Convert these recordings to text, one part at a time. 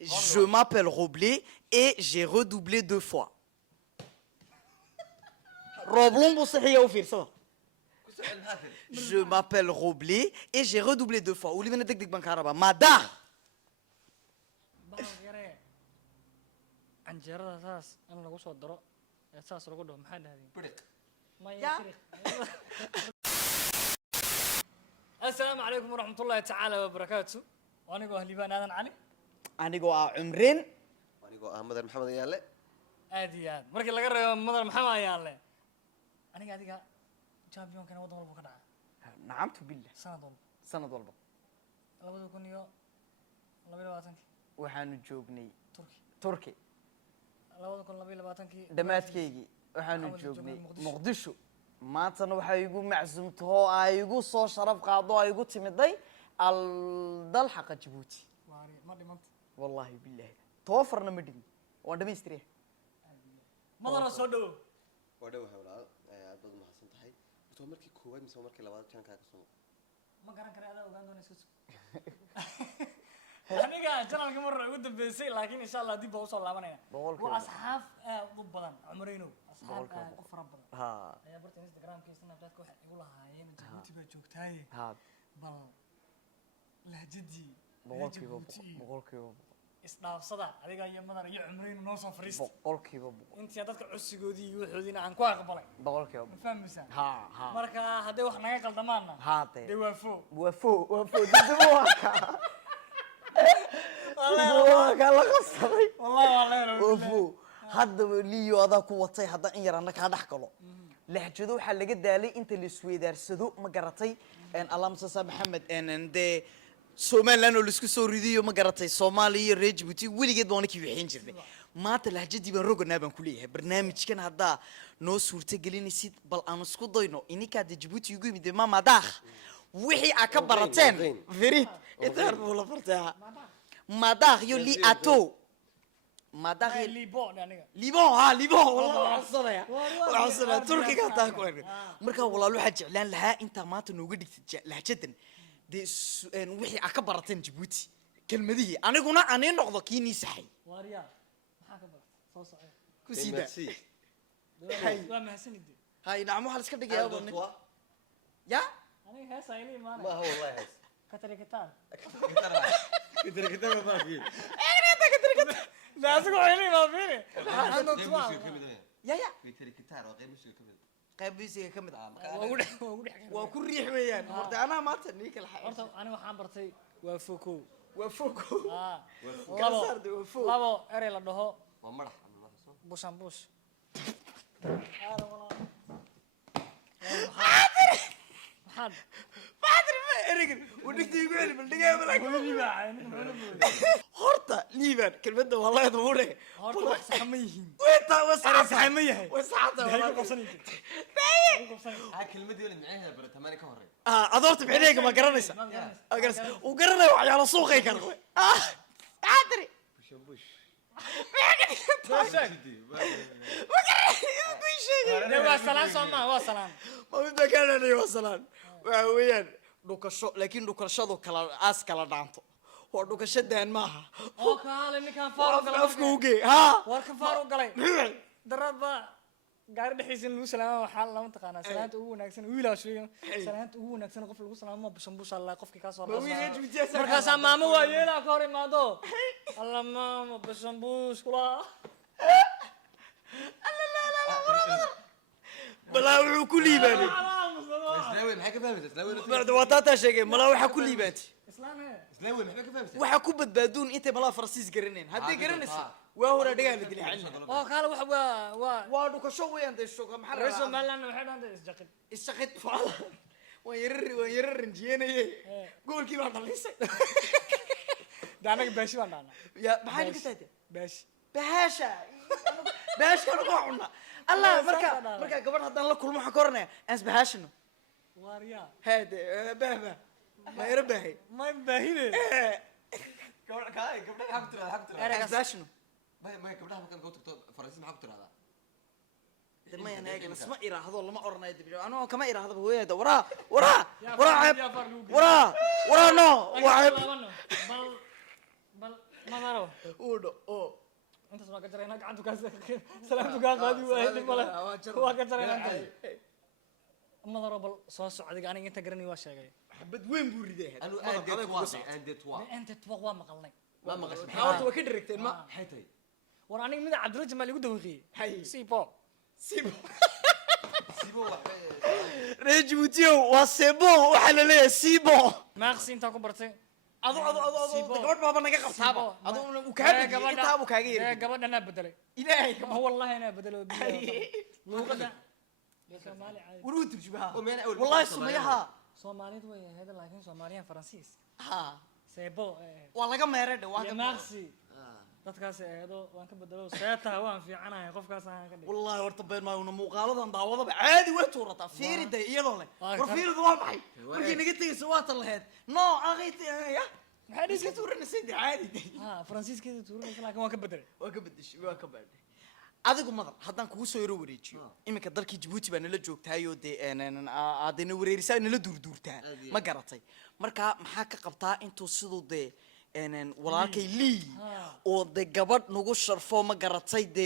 Je m'appelle Roblé et j'ai redoublé 2 fois. Roblon بصحية وفير صح. Je m'appelle Roblé et j'ai redoublé 2 fois. ولي من دق دق بنكهرباء مادا. عنجرة أساس أنا لو وصل الدراء أساس لو قدهم حد هذه. بريق. ما يفرق. السلام عليكم ورحمة الله تعالى وبركاته. وأنا جو هليبان هذا علي. أنا جو عمرين. وأنا جو أحمد محمد يالله. أدي مركي اللي قرر مدر محمد يالله. أنا قاعد كا شامبيون كان وضع والله كذا. نعم بالله. سنة ضلبة. الله بدو كوني يو. الله بيلا باتنك. وحنو جوجني. تركي. تركي. الله بدو كون الله بيلا باتنك. دمات كيجي. وحنو جوجني. مقدشو. ما تنو حيجو معزومته أيجو صو شرف قاضو أيجو تمدي الدل حق جيبوتي. واري ما دمنت. والله بالله. توفرنا مدين. وندم يستريه. مدر صدو. وده وحولا أبدا ما حسنت حي. بس عمرك كوباي مس عمرك لبعض كان كاسون. ما قرن كره هذا وقاعد دون يسكت. أنا قاعد جنال كمرة ودي بيسي لكن إن شاء الله دي بوصل لامانة. وأصحاب ضبطان عمرينو. أصحاب كفر بدن. ها. يا برت إنستغرام كيس أنا بتاعك واحد يقول لها هاي من جبوتي بتشوك تاي. ها. بل لهجدي. بقول كيف. إصلاف صدق هذا قاعد يمنع رجع عمرين ونوصل فريست. بقول كيف. أنت يا تذكر عسى جودي يوحدين عن كوا قبلي. بقول كيف. فهم مسا. ها. مركا هذا وح ناقل دماننا. هاتي. دوافو. وفو دموعك. والله قصدي. والله. وفو. هذا ليو هذا قوتي هذا إن يرانا هذا حكله. لحجدو حلقة دالي أنت اللي سويدار سدو مقرتي إن الله مسا محمد إن ده سومال لأنه لسكو سوريديو مقرتي سومالي ريجبوتي ولي قد وانك يحين جرني ما تلهجة دي بنروق نابن كليه برنامج كان هذا نو صورته قليني سيد بل أنا سكو ضينو إني كاد جيبوتي يقول مدي ما مداخ وحي أكبرتين فريد إتعرف ولا فرتها مداخ يولي أتو مداخ ليبون يعني. ليبون والله وحصلها تركي كان تاكل مركا والله لو حد إعلان لها أنت ما تنوجد لهجتن دي وحي أكبرتين جيبوتي كلمة دي أنا قلنا أنا نقضى كيني صحي واريا محاكبة صوص صحيح كوسيدا لا ما حسني دي هاي نعم وحال سكت دقيقة يا أنا هسه إلي ما ما هو والله هس. كتر كتر ما فيه. لا أسمع إلي ما فيني أنا طوال يا كتر كتار وغير مش كمل. قيب بيسي كمد وأقول وكل ريح ويان مرت أنا ما تنيك الحياة أنا وحامبرتي وفوكو وفوكو كسر دي وفوق لابو أري لده ما مرح من ما حسون. بوش هذا والله حد ما أدري ما إرجل ونكتي يقول بالدقيقة ملاك هرتا ليبان كلمة والله يضمونه والله سحميهم وين وسعة سحميه وسعة والله قصني هاي كلمة دي اللي معاها برا ثمانية كهري. أدورت بعينيك ما قرنيسا وقرنا على سوقي كرغوي أدري بوش. ده وصلان صما وصلان ما بدك أنا لي وصلان وين دوكشو لكن دوكشادو كلا أس كلا دانتو هو دوكشدان معها قال إني كان فاروق أفكوكي ها وارك فاروق قلي دربا قاعد دحيسن لو سلام وحال لما تقانا سلامت ugu wanaagsan wiila sheegan salaamta ugu wanaagsan qof lagu salaamo bashanbush Allah qofkii ka soo raasay markaas maamo waa yeela ka hor imaado Allah maamo bashanbush kula بلا وحو كل باني إسلامي محاك فهمت إسلامي. بعد وطاطا شيء بلا وحو كل بانتي إسلامي محاك فهمت. وحو كبد بدون أنت بلا فرنسيس قرنين هدي قرنس وهو رجع لدلي عنا قال وح وادو كشو وين ده الشوكة محل رئيس مالنا وحنا عند إسجاقين استخدت فعلا ويرر نجينا قول كيف أنا لسه دانا باشي وانا يا محل كتاده باشي كانوا قاعنا الله مركا قبل هذا الله كل ما حكرنا أنس بهاشنو واريا هذا بابا ما يربحي ما يبهيني قبل حكتر أنس بهاشنو ما قبل كان قلت فرنسي محكتر هذا. ما أنا أجي بس ما إيره هذا والله ما أورنا يدري أنا كم إيره هذا هو هذا ورا نو وعيب بل ما ضرب ودو او انت سمع كجرينا قعدوا كاس سلامتك قادي واحد ملا هو كجرينا ما ضرب صوص عادي انا انت قرني واش شيء حبد وين بوريده أنا أنديت واحد انت تبغى مقلني ما مقص حاولت وكد ركتين ما حيتي وراني من عبد الرجل مالي ودوخي حي سيبو سيبو سيبو واحد رجبوتيو واسيبون وحنا ليه سيبون ماكسي انت كبرتي ادو gabadh baaba naga qabtaaba adu u ka badiyay inta abu kaaga يا yiri قبل انا بدلي ilaahay ما هو والله انا بدلو لغه سومالي عادي wuru turjubaha ومن أول wallahi sumayaha سومالي وي هذا لكن سوماليان فرنسيس ha سيبو waa laga meeray dhawaan يا ماكسي dadkaas eedo waan ka bedelo seeta waan fiicanahay qofkaas aan ka dhig wallahi horta been ma una muuqaaladan daawadaba caadi way tuurataa fiirida iyadoo leh war fiirida waa maxay markii naga tagayso waa tan lahayd no aqayti ya maxaa dhiska tuurana sidii caadi ha faransiiskeeda tuurinaysa laakiin waan ka bedelay waa ka bedeshay waa ka baadhay adigu madar haddaan kugu soo yaro wareejiyo iminka dalkii Djibouti baa nala joogtaayoo dee aadina wareerisaa nala duurduurtaa ma garatay marka maxaa ka qabtaa intuu sidoo dee walaalkay lii oo de gabadh nagu sharfo ma garatay de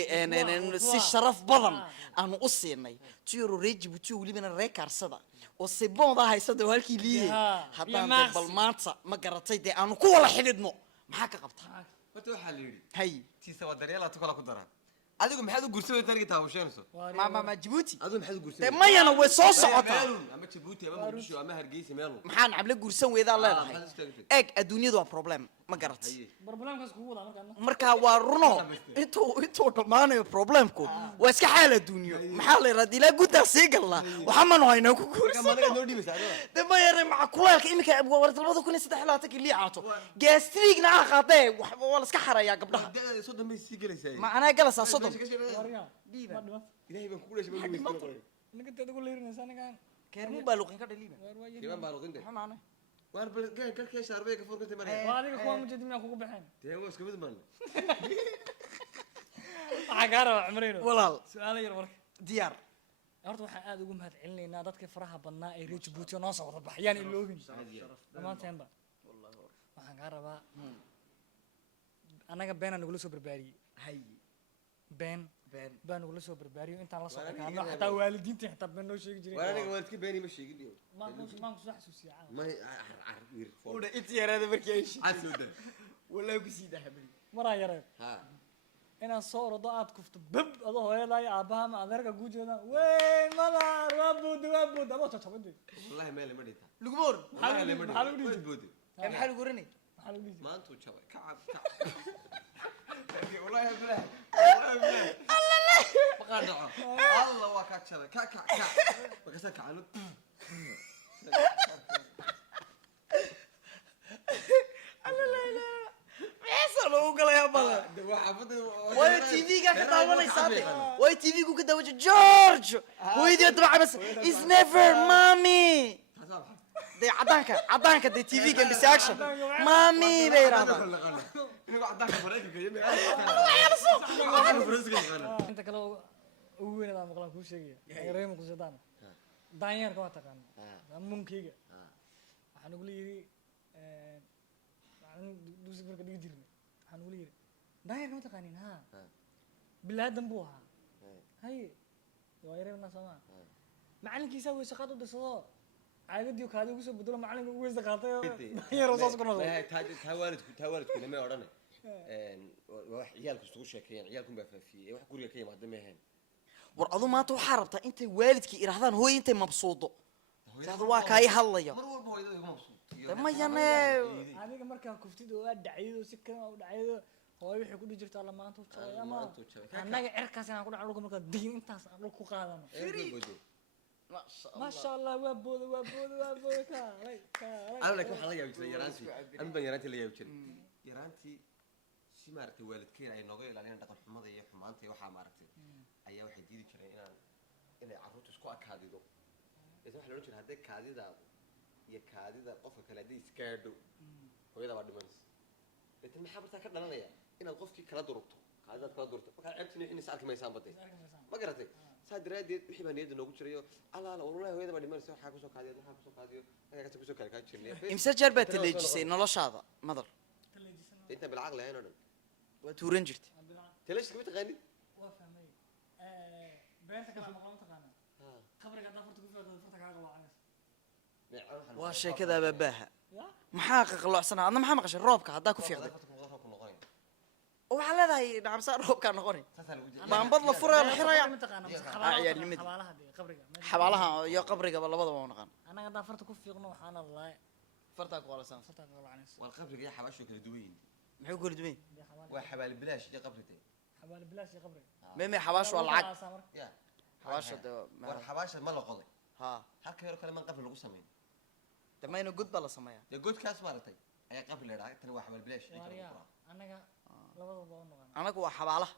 si sharaf badan aanu u siinay tiyoro reer Djibouti waliba reer Kaarsada oo si boonda haysada halkii lii haddaan de bal maanta ma garatay de aanu ku wala xididno maxaa ka qabtaa horta waxaa la yidhi hay tiisa waa daryeela tu kala ku daraa adigu maxaad u guursaday targi taawasheenayso ma Djibouti adigu maxaad u de guursaday mayana way soo socotaa ama Djibouti ama Muqdisho ama Hargeysa meelun maxaan cable guursan weedaa leedahay maxaad istaagtay eeg adduunyadu waa problem ma garatay barnaamijkaas kugu wada marka waa runo intuu dhamaanayo problemku waa iska xaal adduunyo maxaa la yiraahdaa ilaa gudda sii galna waxa ma nohayna ku ma laga noo dhibaysaa de ma yare ma kuleelka imika war 2023 lii caato gastriigna ah qaatay waa la iska xarayaa gabdhaha da'da soo dambeysay sii galaysaa ma ana galaysaa sodon wariya dhiiba ilaahay baan kugu dhashay ma dhibaysaa ninka tada ku leerinaysa ninkan keermu baaluqin ka dhaliiba kiban baa roqinde xamaana waan bal gaan kalkay shaarbay ka furkantay maraya waa adiga kuwa mujadimina kugu baxeen tee waa iska mid man waxa gaara cumreyno walaal su'aalo yar marka diyaar horta waxaan aad ugu mahad celinaynaa dadka faraha badnaa ee reer Djibouti noo soo wada baxayaan iloogin dhammaanteenba waxaan kaa rabaa annaga been aan nagula soo barbaariyey hay been been baan nagula soo barbaariyey intaan la soo dhaqaano xataa waalidiinta xitaa been noo sheegi waan jiray aniga waalidkii beeni ma sheegin iyo maanku soo xasuusiya caawa ma wir uda intii yaraada markii ay shii asuuda wallahi ku sii dhaxbay maraa yareen ha inaan soo ordo aad kufto bab adoo hooyadaa iyo aabbaha ma adeerka kuu jeedaan wey madar waa buud adoo jajabantay wallahi meel ma dhita lagu moor wallahi meel ma dhita maxaa lagu dhihi? boodi maxaa lagu oranay maxaa lagu dhihi jiray? maanta uu jabay kacab wallahi billahi wallahi billahi faqad dhaco allah waa ka jabay ka bakasa kacano lagu galaya badan waxa fadhi way TV-ga ka daawanaysaa way TV-gu ka daawajo George hooyadii dabca bas is never mommy de cadaanka de TV-ga bis action mommy bay raadaan inuu cadaanka Mareykanka yimi inta kale ugu weynada maqlaan kuu sheegaya reer muqdishodaan daanyeerka waa taqaana munkeyga waxaan ugu leeyahay waxaan duusi marka dhigi jirnay waxaan ugu leeyahay daanyeerka ma taqaanin ha bilaadan buu ahaa haye waa yareerna sama macalinkiisa way shaqad u dirsado caagadiyo kaadi ugu soo bedelo macalinka ugu weysa qaatay daanyeer saas ku noqday taa waalidku lama odhan wax ciyaalku isugu sheekeeyeen ciyaalkun baa faafiyey wax guriga ka yimaada ma ahayn war adu maanta waxaa rabtaa intay waalidkii iraahdaan hooy intay mabsuudo saada waa kaay hadlaya mar walba hooyada igu mabsuud mayane adiga markaa kuftid oo aad dhacaydo si kale u dhacaydo hooy waxay ku dhigi jirtaa lamaanta u jabay ama annaga cirkaas inaan ku dhaco dhulka markaa digin intaas aan dhul ku qaadano maasha allah waa booda kaalay ana laakiin waxaa la yaabi jiray yaraantii amin baan yaraantii la yaabi jiray yaraantii si maaragtay waalidkeena ay nooga ilaaliyaan dhaqan xumada iyo xumaanta iyo waxaa maaragtay ayaa waxay diidi jireen inay carruurtu isku akaadido isla waxa la odhan jiray hadday kaadidaadu iyo kaadida qofka kale hadday iskaadho hooyada baa dhimanaysa laakiin maxaa bartaa ka dhalanaya inaad qofkii kala durugto kaadidaad kala durugto markaa ceebtina in is arki maysaan badday ma garatay saa daraadeed wixii baa niyadda noogu jirayo allaala wallahi hooyada baa dhimanaysa waxaa kusoo kaadiyo markaa kusoo kaadiyo markaa kusoo kale kaa jirnay imse jeer baad taleejisay noloshaada madar انت بالعقل هنا انا waa tuuran jirtay تلاش كنت تغني waa fahmay beerta kala maqlan taqaana qabriga hadda farta ku fiiqdo farta kaaga waacanaysa waa sheekada aabaaha ya maxaa qaqloocsanaa adna maxaa maqashay roobka haddaa ku fiiqday oo waxaa leedahay dhacamsaa roobkaa noqonay baambad la furaya la xiraya ma taqaana ciyaalnimadii. xabaalaha qabriga xabaalaha iyo qabrigaba labadaba waa naqaan anaga hadda farta ku fiiqno waxaana lalaay fartaa ku qalasan farta kaaga waacanaysa والقبر يا حباشو كلا دوين maxay ku kala duwan وحبال بلاش يا قبرتي xabaal bilaash iyo qabriga meme xabaash waa lacag يا xabaasha de والحباشة ما له قضي ha halka yar kale man qabl lagu sameeyo damayna gud baa la sameeyaa de good kaas maartay ayaa qabl leedahay tan waa xabal bilaash waariya anaga labadaba waa noqon anagu waa xabaalaha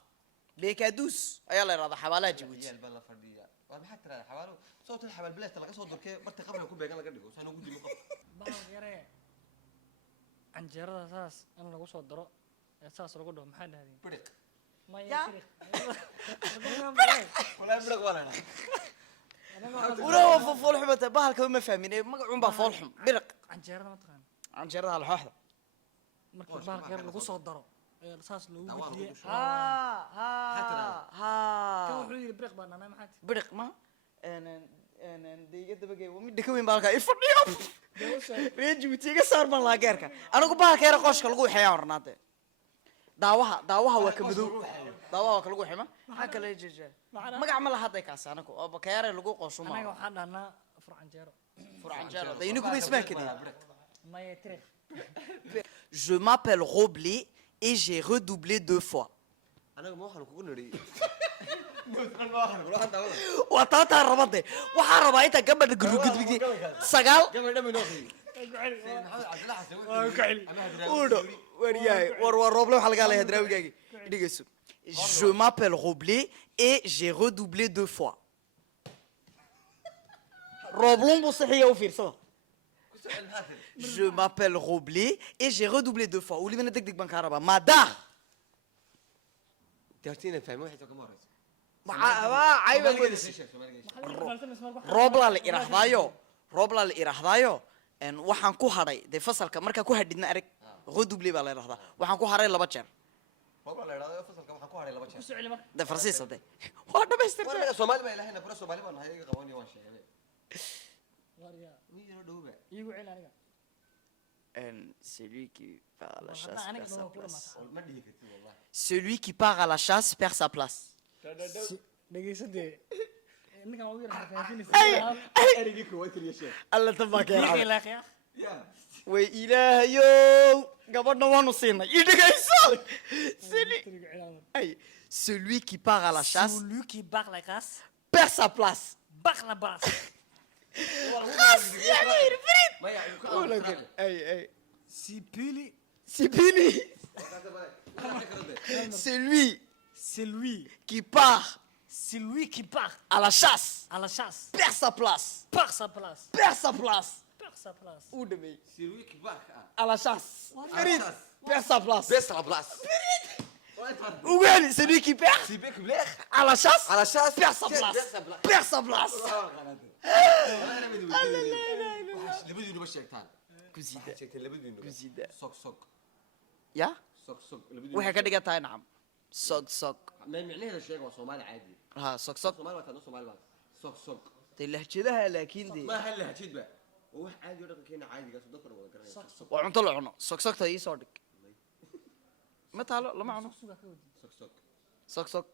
beekaaduus ayaa la yidhahdaa xabaalaha jabuuti yeel baa la fadhiya waa maxaa tiraa xabaalo soo tan xabal bilaash laga soo durkay barta qabl ku beegan laga dhigo saan ugu dimo qof bahal yare canjeerada saas in lagu soo daro ee saas lagu dhaho maxaa dhahdeen biriq maya Ya. tiriq wala biriq wala una waa fool xumata bahalka ma fahmin magacuun baa fool xum biriq canjeerada ma taqaan canjeerada alxooxda markii bahalka yar lagu soo daro ee saas loogu Dawaa lagu gudiyay shubo. ha kan wuxuu yiri briq baa nanay maxaa biriq ma deiga dabagey waa midha ka weyn baa halkaa i fadhiyo ree jabuuti iga saar baan lahaa geerka anigu bahalka yara qooshka lagu waxeeyaa hornaade daawaha waa ka madow daawaha waa ka lagu waxema maxaa kale jeje magac ma lahaday kaas anagu oo bakayaare lagu qoosho anaga ma waxaan dhahnaa fur canjeero furcanjeero de inigu ma ismaa kadin maya tiriq je m'appelle Roblé et j'ai redoublé 2 fois anaga ma waxaan kugu nari mudan ma waxaan kula hadda wada waa taataa rabade waxaa rabaa inta gabadha gurugudbigtay sagaal gabadha ma noo qeeyay maxamed cabdillah xasan waa ku celi uudho waryahay war Roblé waxaa laga leeyahay daraawigaagi dhigayso je m'appelle Roblé et j'ai redoublé 2 fois Roblon buu saxiya u fiirsada ku soo maxaa tiri je m'appelle Roblé et j'ai redoublé 2 fois welibana degdeg baan kaa rabaa maadaa daartiina fahmo waxay ka marayso cayba godis rooblaa la irahdaayo rooblaa la irahdaayo waxaan ku hadhay dee fasalka markaa ku hadhidna arag redoublé baa la irahdaa waxaan ku hadhay 2 jeer Baba la yiraahdo fasalka waxaan ku haray laba jeer ku soo celi marka de farsiisa de waa dhamaystirtay walaga Soomaali baa ilaahayna kula Soomaali baan hayo iga qabanay waan sheegay waariya miyiro dhowba iigu celi aniga celui qui part à la Hadda chasse aniga perd sa daba kula place mataa ma dhihi kartid wallahi celui qui part à la chasse perd sa place dhegeysadee ninkan ugu yar erigi ku waytir yeeshay alla tabaa xafaafinaysay ya way ilaahayow gabadha waanu siinay i dhegayso celui qui part à la chasse celui qui barre la casse perd sa place barre la basse maya sipili Sibili c'est lui qui part celui qui part à la chasse à la chasse perd sa place par sa place perd sa place par sa place u dhamay Sirwi kibarka à la chasse À la chasse. perd sa place best la place Ougani, c'est lui qui perd si bek blek à la chasse à la chasse perd sa place perd sa place labadiinu ma sheegtaan Guzida waxaad sheegteen labadiinu Guzida sok sok ya sok sok labadiinu waxay ka dhigan tahay nacam sog sog ma micnaheeda sheeg waa Soomaali caadi ha sog sog Soomaali waa tan Soomaali baa sok sok de lahjadaha laakiin de ma hal lahjid ba wax caadi oo dhaqankeena caadiga soo dadka wada garanaysa waa cunto la cuno sog sogta ii soo dhig ma taalo lama cuno suga ka wadi sok sok sog sog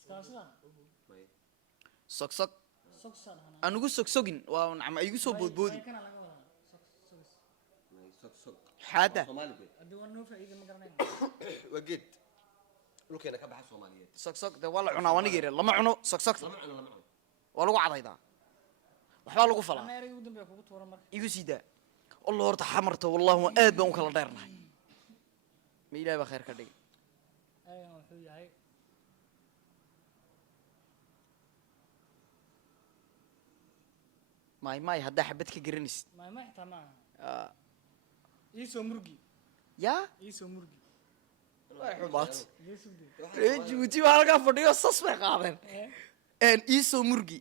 iskaasada may sog sog sogsan hana anugu sog sogin waa nacam igu soo boodboodi kana laga wadaa sogis may sok sok xaada Soomaali be hadii waa noo faa'iido ma garanayno waa geed dhulkeena ka baxa Soomaaliyeed sog sog de waa la cunaa waniga yare lama cuno sog sogta lama cuno waa lagu cadaydaa waxbaa lagu falaa ama erayga ugu dambeeya kugu tuuran marka igu sii daa allah horta xamarta wallahi waa aad baan u kala dheernahay ma ilaahay baa khayr ka dhigay eraygan wuxuu yahay maay haddaa xabad ka garanaysid ma xitaa ma aha iisoo murgi yaa iisoo murgi baat idin sugdee ree jabuuti baa halkaa fadhiyo sas bay qaadeen iisoo murgi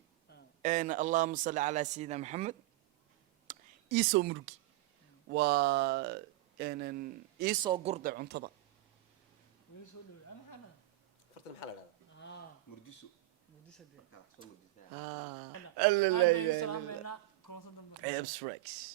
allahuma salli calaa sayidina maxamed iisoo murgi waa iisoo gurday cuntada weli soo dhowey ama xana fartan maxaa la dhahdaa murdiso mudisade markaa soo murdisnaa alla la salaamena koonsan dambe abstracts